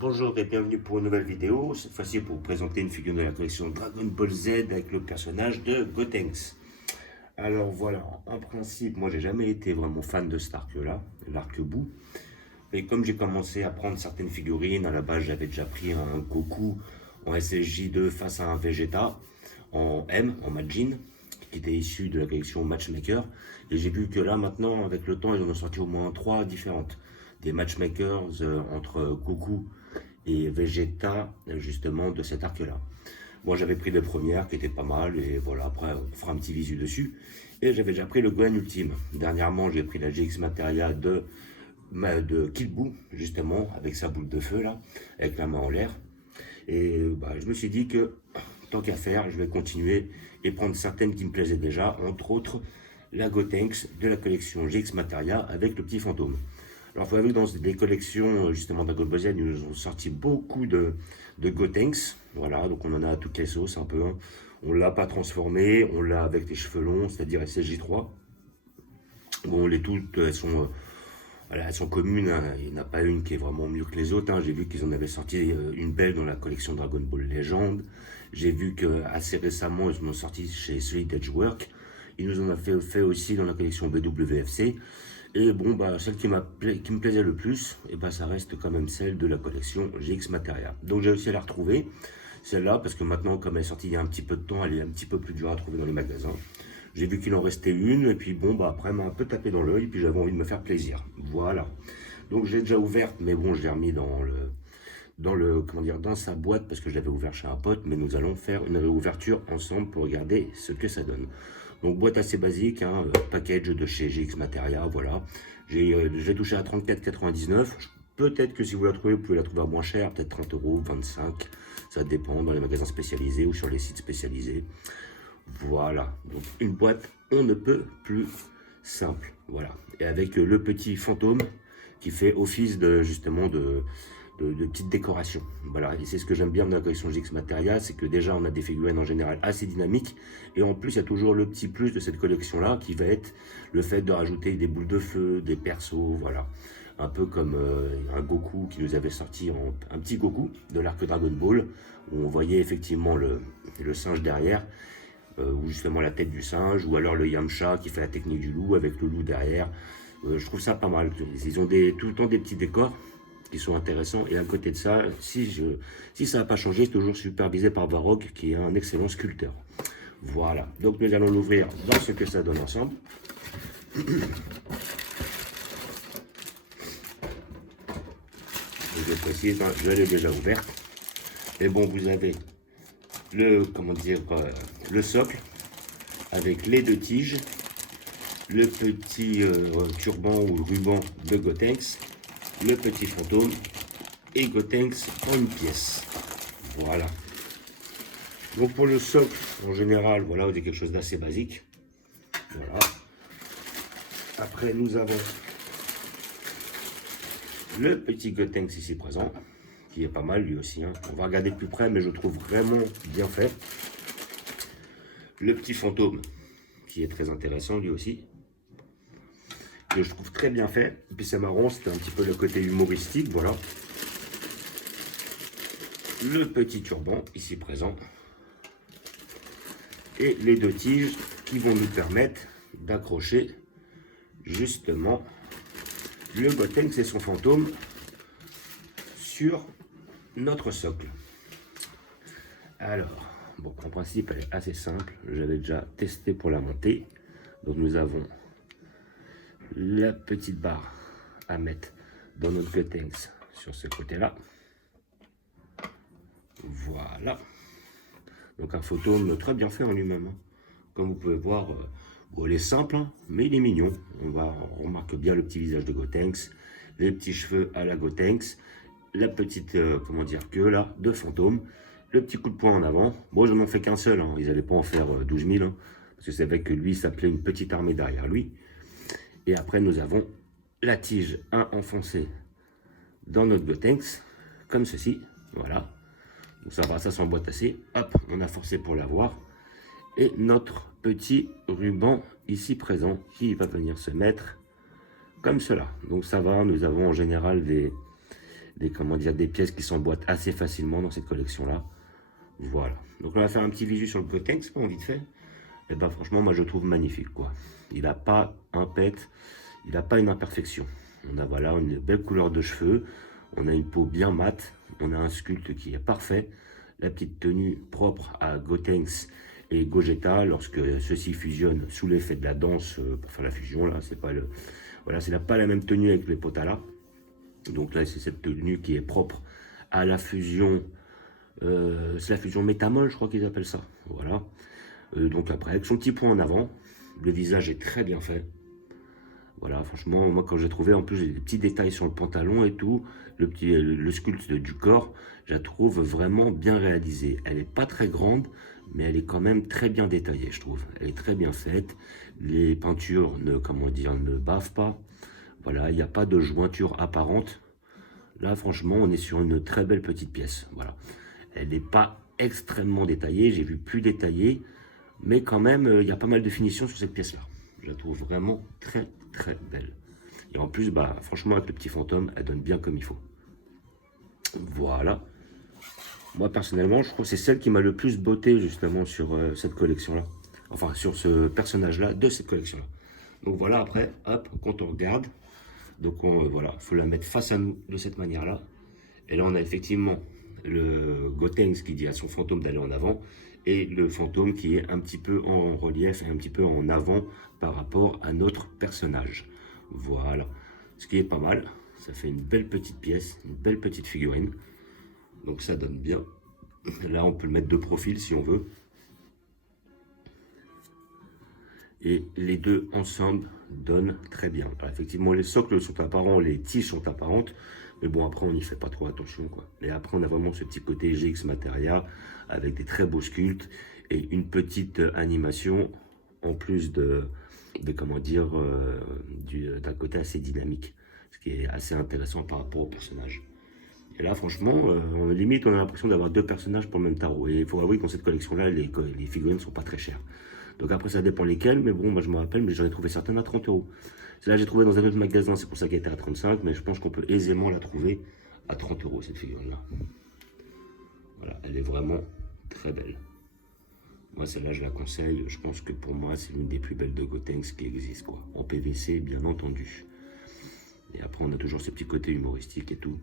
Bonjour et bienvenue pour une nouvelle vidéo, cette fois-ci pour vous présenter une figure de la collection Dragon Ball Z avec le personnage de Gotenks. Alors voilà, en principe, moi j'ai jamais été vraiment fan de cet arc-là, l'arc-bout. Et comme j'ai commencé à prendre certaines figurines, à la base j'avais déjà pris un Goku en SSJ2 face à un Vegeta en M, en Majin, qui était issu de la collection Matchmaker. Et j'ai vu que là maintenant, avec le temps, ils en ont sorti au moins 3 différentes. Des Matchmakers entre Goku et Vegeta, justement, de cet arc-là. Moi, j'avais pris les premières qui étaient pas mal, et voilà, après, on fera un petit visu dessus. Et j'avais déjà pris le Gohan Ultime. Dernièrement, j'ai pris la GX Materia de Kid Buu, justement, avec sa boule de feu, là, avec la main en l'air. Et je me suis dit que, tant qu'à faire, je vais continuer et prendre certaines qui me plaisaient déjà, entre autres, la Gotenks de la collection GX Materia avec le petit fantôme. Alors, il faut avouer que dans des collections, justement, Dragon Ball Z, ils nous ont sorti beaucoup de Gotenks. Voilà, donc on en a à toutes les sauces un peu. Hein. On l'a pas transformé, on l'a avec les cheveux longs, c'est-à-dire SSJ3. Bon, les toutes, voilà, elles sont communes. Hein. Il n'y en a pas une qui est vraiment mieux que les autres. Hein. J'ai vu qu'ils en avaient sorti une belle dans la collection Dragon Ball Legend. J'ai vu qu'assez récemment, ils en ont sorti chez Solid Edgework. Ils nous en ont fait aussi dans la collection BWFC. Et bon, celle qui me plaisait le plus, et ça reste quand même celle de la collection GX Materia. Donc j'ai réussi à la retrouver, celle-là, parce que maintenant, comme elle est sortie il y a un petit peu de temps, elle est un petit peu plus dure à trouver dans les magasins. J'ai vu qu'il en restait une, et puis bon, après, elle m'a un peu tapé dans l'œil, puis j'avais envie de me faire plaisir. Voilà. Donc je l'ai déjà ouverte, mais bon, je l'ai remis comment dire, dans sa boîte, parce que je l'avais ouvert chez un pote, mais nous allons faire une réouverture ensemble pour regarder ce que ça donne. Donc boîte assez basique, hein, package de chez GX Materia, voilà. J'ai touché à 34,99. Peut-être que si vous la trouvez, vous pouvez la trouver à moins cher, peut-être 30 euros, 25. Ça dépend dans les magasins spécialisés ou sur les sites spécialisés. Voilà, donc une boîte on ne peut plus simple, voilà. Et avec le petit fantôme qui fait office de justement de petites décorations. Voilà, et c'est ce que j'aime bien dans la collection GX Materia, c'est que déjà on a des figurines en général assez dynamiques, et en plus il y a toujours le petit plus de cette collection-là qui va être le fait de rajouter des boules de feu, des persos, voilà. Un peu comme un Goku qui nous avait sorti, un petit Goku de l'arc Dragon Ball, où on voyait effectivement le singe derrière, ou justement la tête du singe, ou alors le Yamcha qui fait la technique du loup avec le loup derrière. Je trouve ça pas mal. Ils ont tout le temps des petits décors qui sont intéressants, et à côté de ça, si ça n'a pas changé, c'est toujours supervisé par Varrock qui est un excellent sculpteur. Voilà, donc nous allons l'ouvrir dans ce que ça donne ensemble. Je précise, je l'ai déjà ouverte. Et bon, vous avez le socle avec les deux tiges, le petit turban ou ruban de Gotenks, le petit fantôme et Gotenks en une pièce. Voilà. Donc pour le socle, en général, voilà, c'est quelque chose d'assez basique. Voilà. Après, nous avons le petit Gotenks ici présent, qui est pas mal lui aussi. Hein. On va regarder de plus près, mais je trouve vraiment bien fait. Le petit fantôme, qui est très intéressant lui aussi, que je trouve très bien fait. Et puis c'est marrant, c'était un petit peu le côté humoristique, voilà. Le petit turban ici présent. Et les deux tiges qui vont nous permettre d'accrocher justement le Gotenks et son fantôme sur notre socle. Alors, bon, en principe, elle est assez simple. J'avais déjà testé pour la monter. Donc nous avons la petite barre à mettre dans notre Gotenks sur ce côté-là. Voilà. Donc un fantôme très bien fait en lui-même. Hein. Comme vous pouvez voir, il est simple, hein, mais il est mignon. On remarque bien le petit visage de Gotenks, les petits cheveux à la Gotenks, la petite queue là de fantôme, le petit coup de poing en avant. Bon, je n'en fais qu'un seul, hein. Ils n'allaient pas en faire 12 000, hein, parce que c'est vrai que lui s'appelait une petite armée derrière lui. Et après, nous avons la tige 1 enfoncée dans notre Gotenks, comme ceci, voilà. Donc ça va, ça s'emboîte assez. Hop, on a forcé pour l'avoir. Et notre petit ruban ici présent qui va venir se mettre comme cela. Donc ça va, nous avons en général comment dire, des pièces qui s'emboîtent assez facilement dans cette collection-là. Voilà. Donc on va faire un petit visu sur le Gotenks, pas vite fait. Et ben franchement, moi je le trouve magnifique, quoi. Il n'a pas un pet, il n'a pas une imperfection. On a voilà une belle couleur de cheveux, on a une peau bien mate, on a un sculpte qui est parfait, la petite tenue propre à Gotenks et Gogeta lorsque ceux-ci fusionnent sous l'effet de la danse pour faire la fusion. Là, c'est pas le, voilà, c'est pas la même tenue avec les Potala. Donc là, c'est cette tenue qui est propre à la fusion. C'est la fusion métamol, je crois qu'ils appellent ça. Voilà. Donc après, avec son petit point en avant, le visage est très bien fait. Voilà, franchement, moi quand j'ai trouvé, en plus j'ai des petits détails sur le pantalon et tout, le sculpte du corps, je la trouve vraiment bien réalisée. Elle n'est pas très grande, mais elle est quand même très bien détaillée, je trouve. Elle est très bien faite, les peintures comment dire, ne bavent pas. Voilà, il n'y a pas de jointure apparente. Là, franchement, on est sur une très belle petite pièce. Voilà, elle n'est pas extrêmement détaillée, j'ai vu plus détaillée, mais quand même, il y a pas mal de finition sur cette pièce-là. Je la trouve vraiment très très belle. Et en plus, bah, franchement, avec le petit fantôme, elle donne bien comme il faut. Voilà. Moi, personnellement, je trouve que c'est celle qui m'a le plus botté, justement, sur cette collection-là. Enfin, sur ce personnage-là, de cette collection-là. Donc voilà, après, hop, quand on regarde, donc voilà, il faut la mettre face à nous de cette manière-là. Et là, on a effectivement le Gotenks qui dit à son fantôme d'aller en avant, et le fantôme qui est un petit peu en relief et un petit peu en avant par rapport à notre personnage. Voilà, ce qui est pas mal. Ça fait une belle petite pièce, une belle petite figurine. Donc ça donne bien. Là, on peut le mettre de profil si on veut. Et les deux ensemble donnent très bien. Alors, effectivement, les socles sont apparents, les tiges sont apparentes. Mais bon, après, on n'y fait pas trop attention, quoi. Et après, on a vraiment ce petit côté GX Materia avec des très beaux sculptes et une petite animation en plus de comment dire, d'un côté assez dynamique. Ce qui est assez intéressant par rapport au personnage. Et là, franchement, limite, on a l'impression d'avoir deux personnages pour le même tarot. Et il faut avouer que dans cette collection-là, les figurines ne sont pas très chères. Donc après, ça dépend lesquelles. Mais bon, moi, je me rappelle, mais j'en ai trouvé certaines à 30 euros. Celle-là, j'ai trouvé dans un autre magasin, c'est pour ça qu'elle était à 35. Mais je pense qu'on peut aisément la trouver à 30 euros, cette figurine-là. Voilà, elle est vraiment très belle. Moi, celle-là, je la conseille. Je pense que pour moi, c'est l'une des plus belles de Gotenks qui existe, quoi. En PVC, bien entendu. Et après, on a toujours ce petit côté humoristique et tout.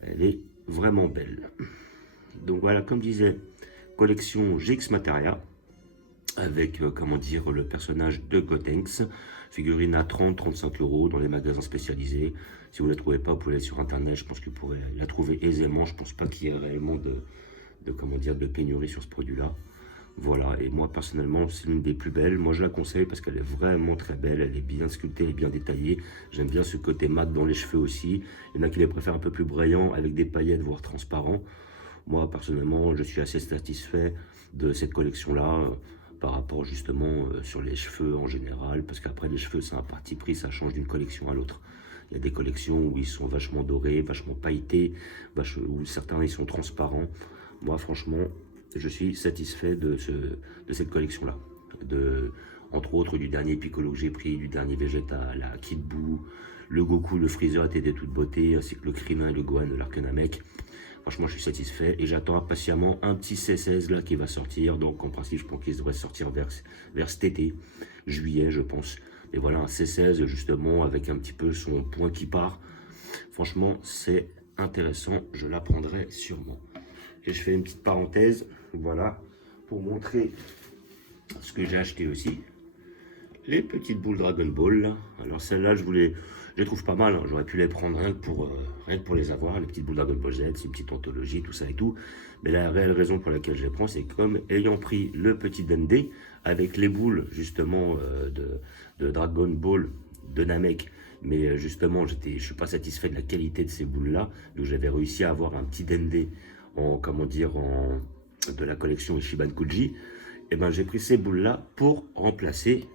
Elle est vraiment belle. Donc voilà, comme disait, collection GX Materia, avec, comment dire, le personnage de Gotenks. Figurine à 30-35 euros dans les magasins spécialisés. Si vous ne la trouvez pas, vous pouvez aller sur Internet. Je pense que vous pourrez la trouver aisément. Je ne pense pas qu'il y ait réellement comment dire, de pénurie sur ce produit-là. Voilà, et moi personnellement, c'est l'une des plus belles. Moi, je la conseille parce qu'elle est vraiment très belle. Elle est bien sculptée, elle est bien détaillée. J'aime bien ce côté mat dans les cheveux aussi. Il y en a qui les préfèrent un peu plus brillants, avec des paillettes, voire transparents. Moi, personnellement, je suis assez satisfait de cette collection-là par rapport justement sur les cheveux en général. Parce qu'après, les cheveux, c'est un parti pris, ça change d'une collection à l'autre. Il y a des collections où ils sont vachement dorés, vachement pailletés, où certains ils sont transparents. Moi, franchement, je suis satisfait de cette collection-là. Entre autres, du dernier Piccolo que j'ai pris, du dernier Vegeta, la Kid Buu, le Goku, le Freezer était de toute beauté, ainsi que le Krillin et le Gohan de l'arc Namek. Franchement, je suis satisfait et j'attends impatiemment un petit C16 là qui va sortir. Donc, en principe, je pense qu'il devrait sortir vers cet été, juillet, je pense. Mais voilà, un C16 justement avec un petit peu son point qui part. Franchement, c'est intéressant. Je l'apprendrai sûrement. Et je fais une petite parenthèse, voilà, pour montrer ce que j'ai acheté aussi. Les petites boules Dragon Ball, là. Alors celles-là, je les trouve pas mal, hein. J'aurais pu les prendre rien que pour les avoir. Les petites boules Dragon Ball Z, c'est une petite anthologie, tout ça et tout. Mais la réelle raison pour laquelle je les prends, c'est comme ayant pris le petit Dende, avec les boules, justement, de Dragon Ball, de Namek, mais justement, je suis pas satisfait de la qualité de ces boules-là. Donc j'avais réussi à avoir un petit Dende de la collection Ichiban Kuji. Et ben j'ai pris ces boules là pour remplacer,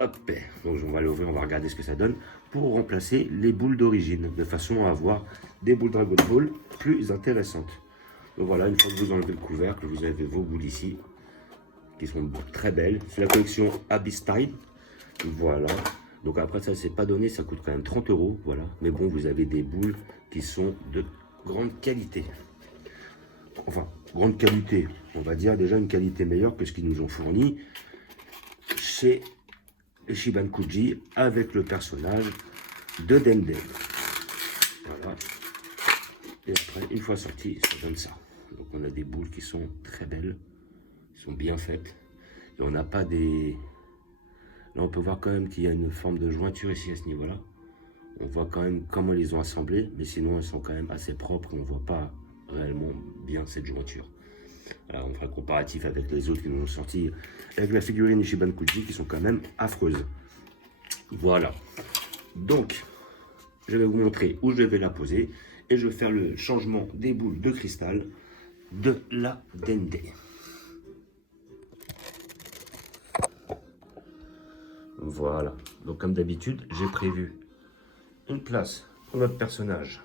hop, donc on va l'ouvrir, on va regarder ce que ça donne, pour remplacer les boules d'origine, de façon à avoir des boules Dragon Ball plus intéressantes. Donc voilà, une fois que vous enlevez le couvercle, vous avez vos boules ici, qui sont très belles. C'est la collection Abyss Tide. Voilà, Donc après ça, c'est pas donné, ça coûte quand même 30 euros, voilà. Mais bon, vous avez des boules qui sont de grande qualité. Enfin, grande qualité, on va dire déjà une qualité meilleure que ce qu'ils nous ont fourni chez Shibankuji avec le personnage de Dende. Voilà. Et après, une fois sorti, ça donne ça. Donc on a des boules qui sont très belles, qui sont bien faites. Et on n'a pas des... Là, on peut voir quand même qu'il y a une forme de jointure ici à ce niveau-là. On voit quand même comment ils les ont assemblés, mais sinon elles sont quand même assez propres et on ne voit pas réellement bien cette jointure. Voilà, on fera le comparatif avec les autres qui nous ont sorti avec la figurine Ichiban Kuji qui sont quand même affreuses. Voilà. Donc, je vais vous montrer où je vais la poser et je vais faire le changement des boules de cristal de la Dende. Voilà. Donc, comme d'habitude, j'ai prévu une place pour notre personnage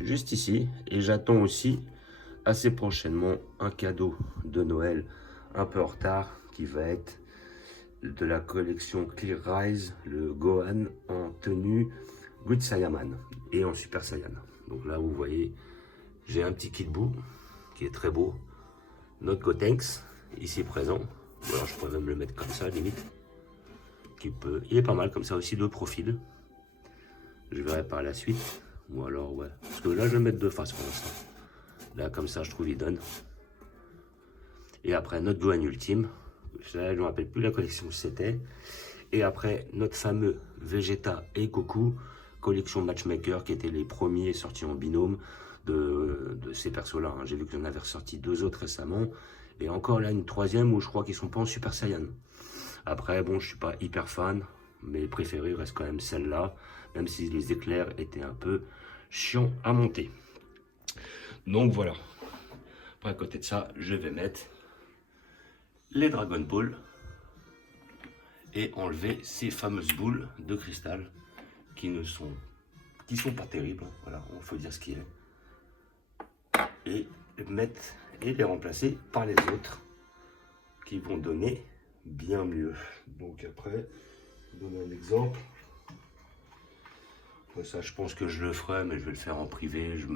juste ici. Et j'attends aussi assez prochainement un cadeau de Noël un peu en retard qui va être de la collection Clear Rise, le Gohan en tenue Good Saiyaman et en Super Saiyan. Donc là vous voyez, j'ai un petit kit bout qui est très beau, notre Gotenks ici présent, ou alors je pourrais même le mettre comme ça limite, il est pas mal comme ça aussi de profil, je verrai par la suite, ou alors ouais, parce que là je vais mettre de face pour l'instant, là comme ça je trouve il donne. Et après notre Gohan ultime, là, je ne me rappelle plus la collection que c'était. Et après notre fameux Vegeta et Goku, collection Matchmaker qui étaient les premiers sortis en binôme de ces persos-là. J'ai vu que j'en avais ressorti 2 autres récemment. Et encore là une troisième où je crois qu'ils sont pas en Super Saiyan. Après bon, je suis pas hyper fan. Mes préférés restent quand même celle-là. Même si les éclairs étaient un peu chiants à monter. Donc voilà. Après à côté de ça, je vais mettre les Dragon Ball et enlever ces fameuses boules de cristal qui sont pas terribles, voilà, il faut dire ce qu'il est, et les remplacer par les autres qui vont donner bien mieux. Donc après, je donne un exemple. Ça, je pense que je le ferai, mais je vais le faire en privé. Je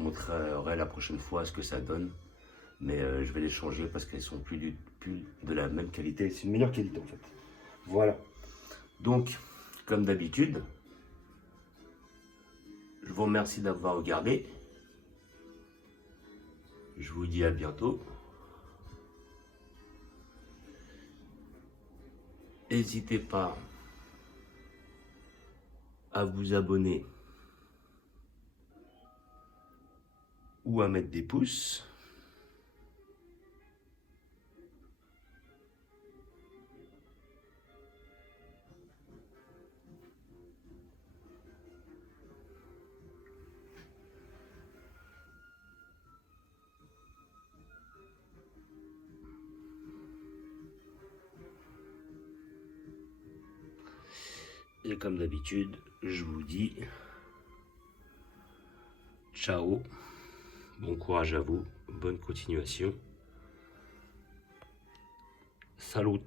montrerai la prochaine fois ce que ça donne. Mais je vais les changer parce qu'elles sont plus de la même qualité. C'est une meilleure qualité en fait. Voilà. Donc, comme d'habitude, je vous remercie d'avoir regardé. Je vous dis à bientôt. N'hésitez pas à vous abonner ou à mettre des pouces. Et comme d'habitude, je vous dis ciao, bon courage à vous, bonne continuation. Salut!